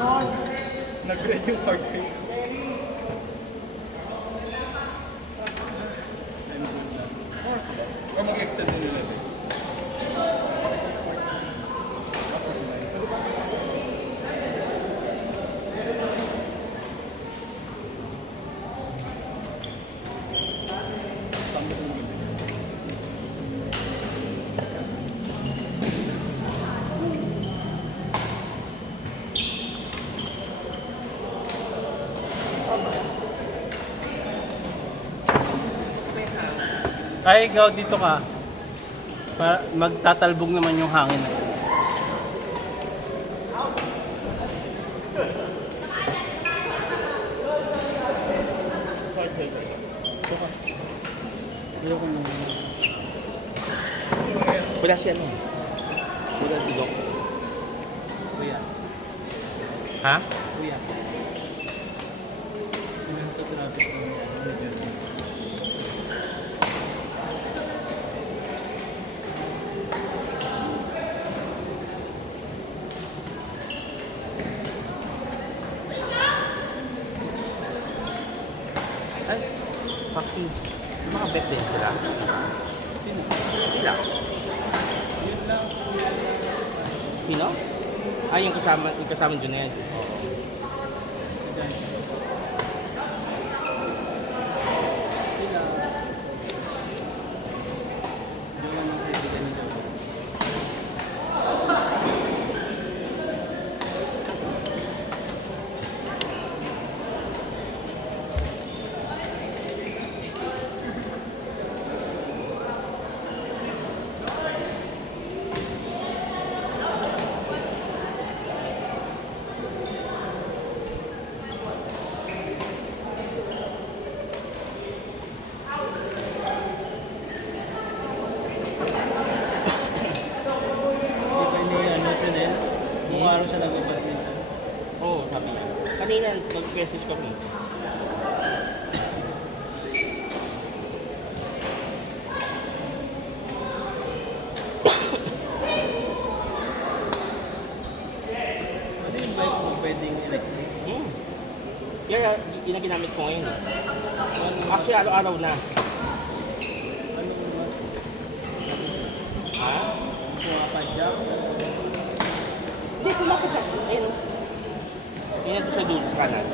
Nag-red yung heart rate. O mag-extend din nila ito. Ay, ikaw dito ka. Magtatalbog naman yung hangin. Sorry. Ayoko na. Wala si ano? Wala si Doc. Kuya. Ha? Kuya. Ito traffic ko. Ay, vaccine. Mga bet din sila. Sila. Yun lang. Sino? Ay, yung kasama Juned. Oo. Sila. Yung lang ang kaibigan nila. Kung araw siya nag-badminton. Oo, sabi niya. Kanina, nag-message kami. Ano yung bike mo pwedeng electric? Kaya, yun ang ginamit ko ngayon. Actually, araw-araw na. Ano ba? Ha? Kuha pa siya? Hindi, kumapit siya. Ayun. Yun ito sa dulo, sa kanan.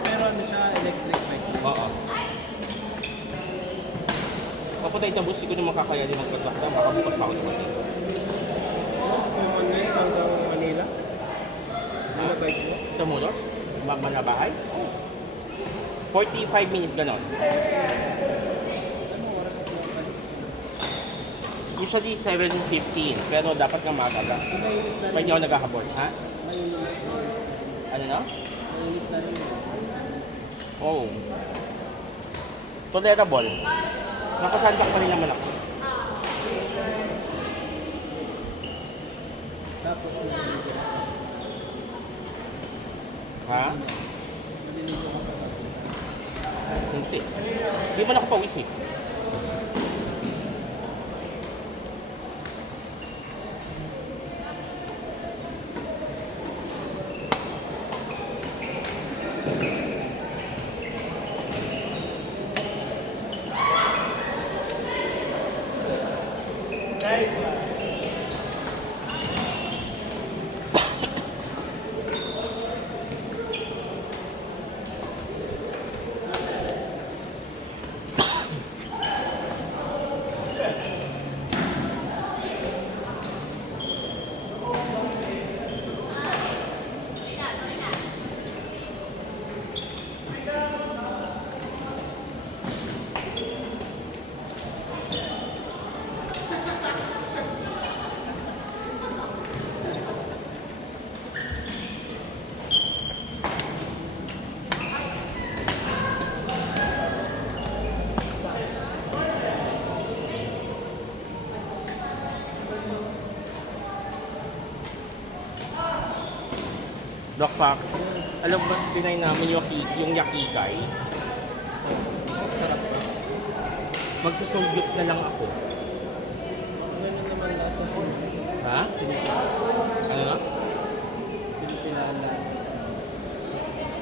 Pero ano siya, electric bike? Oo. Papunta ito, bus, hindi ko naman kakaya din magpagkakta. Baka bukas pa ako naman. Yung Monday hanggang Manila? Ano bike mo? Ito mo, Lors? Na bahay? 45 minutes, ganon. Usually 7:15, pero dapat nga maaga. Pag hindi ako naghahabol, ha? Ano na? Mainit na rin. Oo. Tolerable. Nakasandak pa rin naman ako. Tapos naliligo. Ha? Naliligo ka pa. Hindi. Hindi man ako pawis eh. Doc Fox, alam ba, tinay namin yung yakikay. Sarap pa. Magsusugyot na lang ako. Ganun naman lasa. Ha? Ano nga?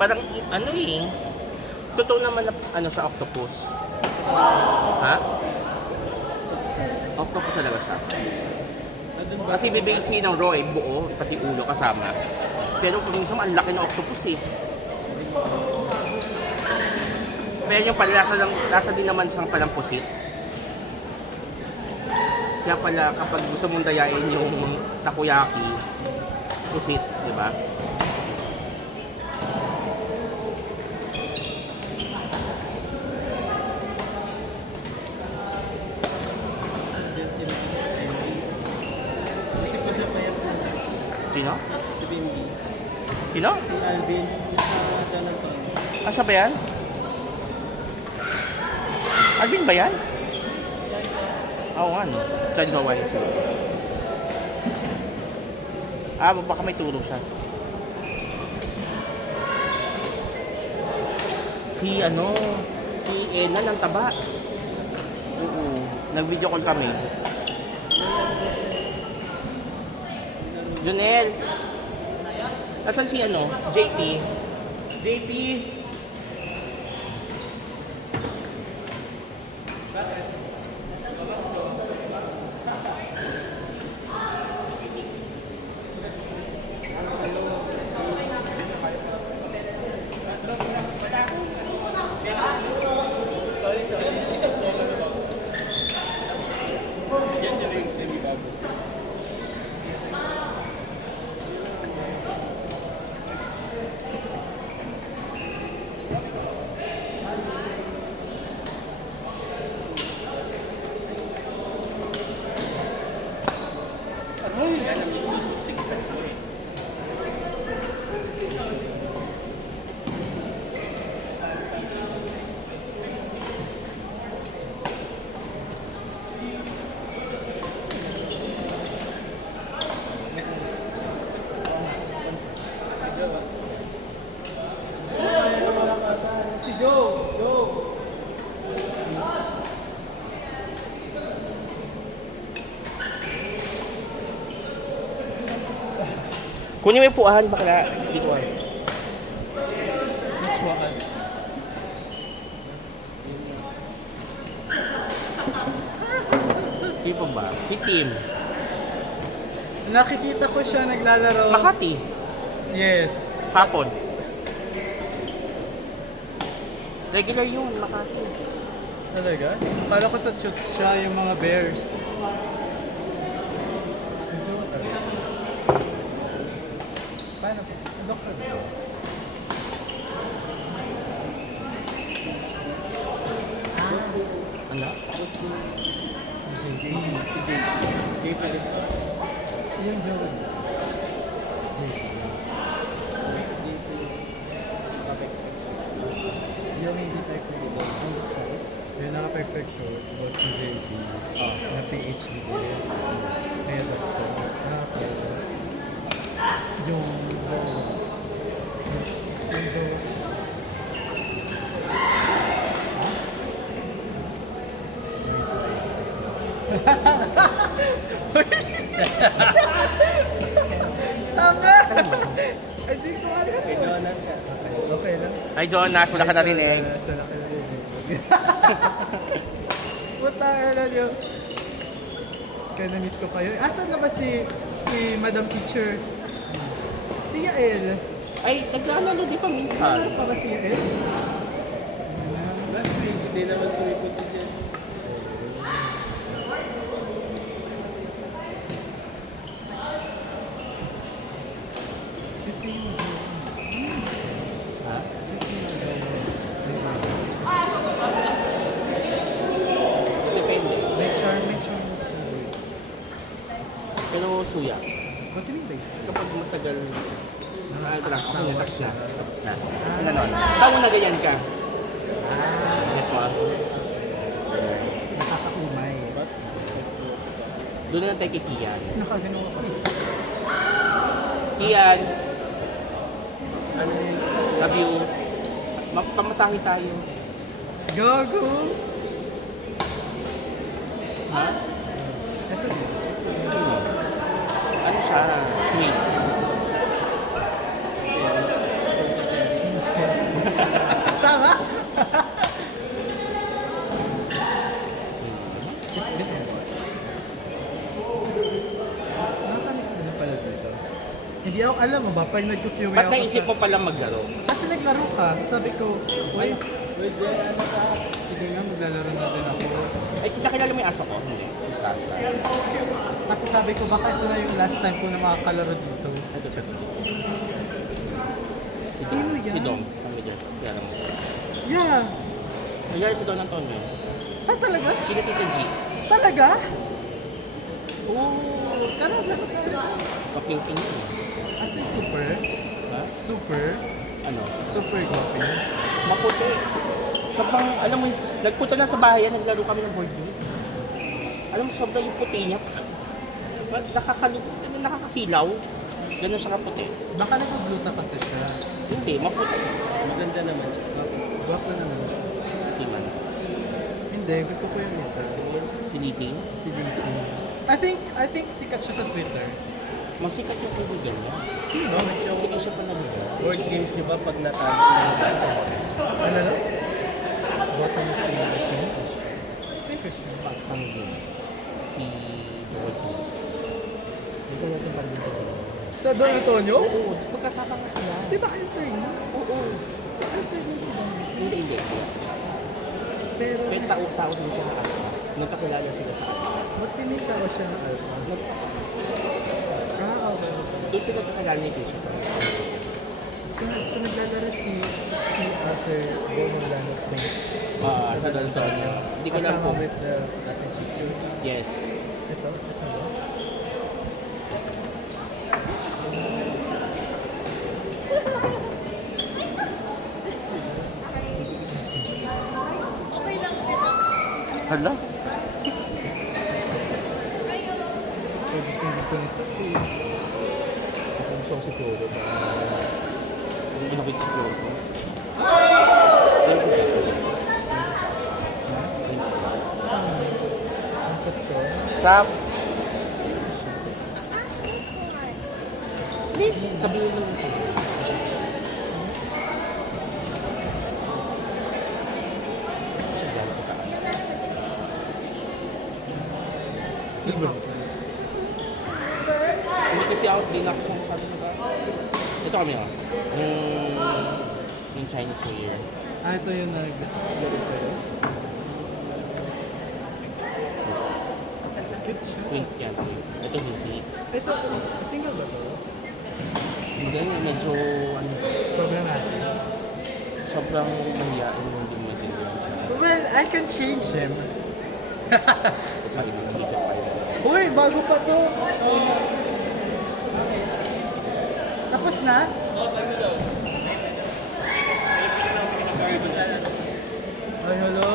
Parang, ano eh. Totoo naman na, ano sa octopus. Ha? Octopus talaga siya. Kasi bibigay ng raw eh, buo, pati ulo kasama. Pero kung minsan ang laki ng octopus eh. Pero yung palasa lang, lasa din naman siyang palampusit. Kaya pala kapag gusto mong dayain yung takoyaki, pusit, di ba? Kasi po siya payat na. Sino? Si Bimbi. Sino? Si Alvin. Yung sa Jonathan. Asa ba yan? Alvin ba yan? Oo nga, no? Diyan sa YS. Baka may turo siya. Si Ena ng taba. Oo. Nag-video call kami. Junel! Nasaan si JP? JP! Yan yung ring semi-bago. Yan ang mismo tingnan ko eh. Si Joe. Joe. Kunin mo yung puahan, bakla. Dito ay. Which one? Sino ba? Si Tim. Nakikita ko siya naglalaro. Makati. Yes. Hapon. Regular yun, Makati. Talaga? Kala ko sa Chutes siya yung mga Bears. Medyo paano po? Doktor. Ano? Gay pa rin. Yung Joe. Yung hindi type ko dito. Yung naka-perfect shows, both si JP, na PhD din, kaya doctor. Tapos, yung tama! Hindi ko alam. Kay Jonas ka. Okay lang. Ay, Jonas, wala ka narinig. Sa laki na rin. Puta na yun. Kaya na-miss ko kayo. Asan na ba si Madam Teacher? Si Yael. Ay, naglalaro di pa minsan. Ano pa ba si Yael? Hindi naman sumipot si Jen. Ha? Depende. May charm si... Pero suya. Continuing base. Kapag matagal, ito lang, tapos na. Tapos na. Ano nun? Paano na ganyan ka? That's why. Nakakaumay. Doon na tayo kay Kian. Nakaganawa ko. Kian, Ano yun? love you. Pamasahe tayo. Gago! Ha? Ito din. Ano siya? Tweet. Hindi ako alam mo ba, pag nagkukiwi Ba't ako naisip mo palang maglaro? Kasi naglaro ka, sabi ko, uy, sige nga, maglalaro na din ako. Ay, nakilala mo yung aso ko? Hindi, si Sasha. Kasi sabi ko, baka ito na yung last time ko na makakalaro dito. Ito sa Sino yan? Si Dom. Kami dyan. Kilala mo. Yeah. Nangyari si Don Antonio. Ah, talaga? Kila Tita G. Talaga? Oh, talaga. Kaping-ping yun. As in super? Ha? Super? Ano? Super guapings? Maputi. Sobrang, alam mo, nagpunta na sa bahay yan, naglaro kami ng board game. Alam mo, sobrang yung puti niya. Nakakasilaw. Ganun siya kaputi. Baka nagpagluta kasi siya. Hindi, maputi. Maganda naman siya. Gwapo naman siya. Si Man. Hindi, gusto ko yung isa. Si Lizzie. Si DC. I think sikat siya sa Twitter. Masikat yung kaibigan niya. Sino? Sige siya pa nag Board games niyo ba pag natalo na Ano na? Gwapo na si DC. Si Christian. Ang game. Si Joel Q. Ito natin pa rin ito. Sa Don Antonio? Oo, magkasama nga sila. Di ba alter niya? Oo. Si alter din si Don DC. Hindi. Pero, Kaya tao din siya na alpha. Nung kakilala sila sa alpha. ba't pinitaw siya ng alpha? Ah, okay. Doon sila kakilala ni Kisha. So naglalaro si Arthur Bonolano Prince. Sa Don Antonio. Hindi ko lang Kasama po. with the Ate Chichu. Yes. Ito ba? Hala? Gusto ni Sophie. Gusto ko si Floro. Hindi kinakit si Floro. Ayun si Sara. Ayun si Sara. Sam Concepcion. Sap! Sino siya? Please, sabihin mo. Siya dyan sa taas. Libro. Hindi kasi ako, di na ako sabi na ba? Ito kami yung Chinese New Year. Ah, ito yung nag-laro kayo. Cute siya. Twink yan. Ito si Z. Ito, single ba to? Hindi, medyo Problematic. sobrang mahiyain mo hindi mo maintindihan siya. Well, I can change him. Sabi mo, medyo pa yun. Uy, bago pa to. Tapos na? Ay, hello.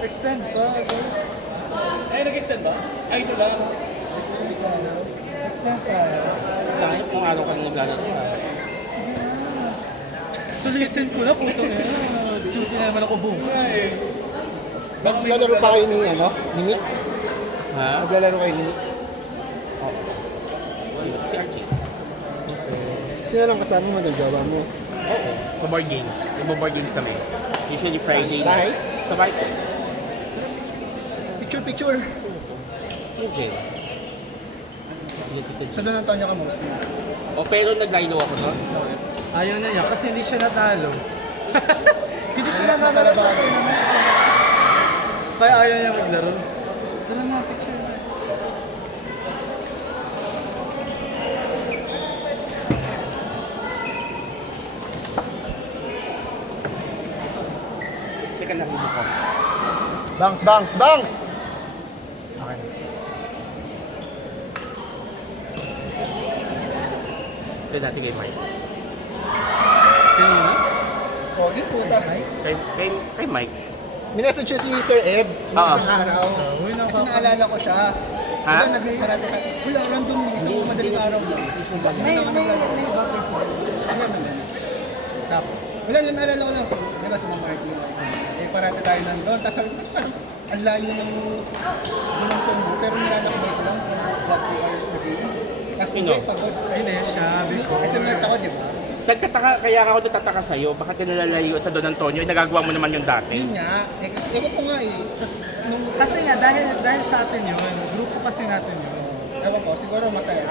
Extend pa. Ay, nag-extend ba? Ay, ito lang. Extend pa. Tayo kung araw ka na naglalaro ha. Sulitin ko na, puto na yan. Duty na naman ako bukas. Maglalaro pa kayo ni ano? Ni Nick? Ha? Maglalaro kayo ni Nick? Oo. Si Archie. Sino lang kasama mo ng jowa mo? Oo. Sa board games. Nagbo-board games kami. Usually Friday. Nice. Sa bahay ko. Picture. Si Jen. Si Tita Sa Jen. Don Antonio ka mostly. O pero nag-lilo ako no? Ayaw na niya kasi hindi siya natalo. Hindi siya nanalo sa tournament. Kaya ayaw niya maglaro. Tara na, picture na. Teka, narinig ko. Bangs! Okay. Sa dati kay Mike. Kanina? Pogi, puta. Kay Mike. Minessage siya si Sir Ed nung Oo. isang araw. Uy, Kasi naalala ko siya. Ha? Diba nagparate ka? Wala, random isang madaling araw. May butterfly. Tapos, Wala, naalala ko lang. So, diba sa mga party? Eh, parate tayo nandun. Tapos sabi ko, parang ang layo ng combo. Pero nilalakbay ko lang for about 2 hours a day. Tapos Sino? uwi, pagod. ayun eh, siya before. Kasi nerd ako, di ba? Kaya ako natataka sa'yo, bakit ka nalalayo sa Don Antonio, nagagawa mo naman yung dati. Yun nga. Eh, kasi ewan ko nga eh. Tapos nung Kasi nga, dahil sa atin yun, grupo kasi natin yun. ewan ko, siguro masaya.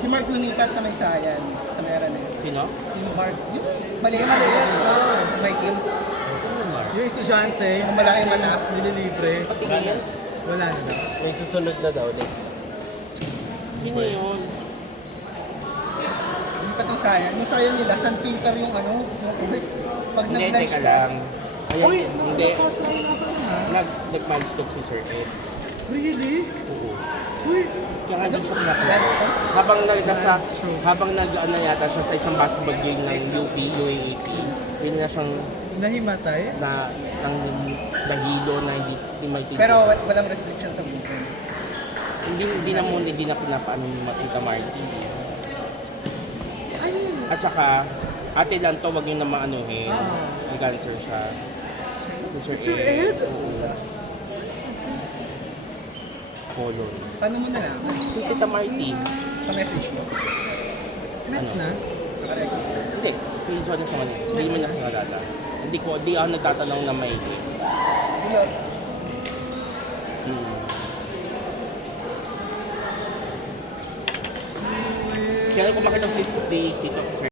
Si Mark lumipat sa may sayan, sa may Araneta. Sino? Si Mark, yun, mali yan. May team. Yung estudyante, Ang malaki mata. nililibre, Patingin. wala na. May susunod na daw ulit. Sino yun? Lumipat ng sayan. Yung sayan nila, San Peter yung ano, yung ulit. Pag Hindi, nag-lunch teka ka, lang. Ayan, Uy, hindi. nakatry nga pala ha? Nag-manstop si Sir Ed. Really? Oo. Uy, Kaya nga di siya pinapalala. dance to. Habang nag-ano yata siya sa isang basketball game ng UP, UAAP, yun na siyang nahimatay? ng dahilo na hindi may tingin. Pero walang restriction sa movement. hindi na pinapaano ni Tita Marty. At saka, ate lang to, wag yun na maanuhin. May cancer siya. Sir Ed? Oo. Colon. Paano mo nalaman? Si Tita Marty, Sa message mo? Mets na? Nakarek. hindi, pinso na sa kanila. Hindi mo nakakalala. Hindi ako nagtatanong na may Hindi. Hmm. Kaya kung makita si Tito Sir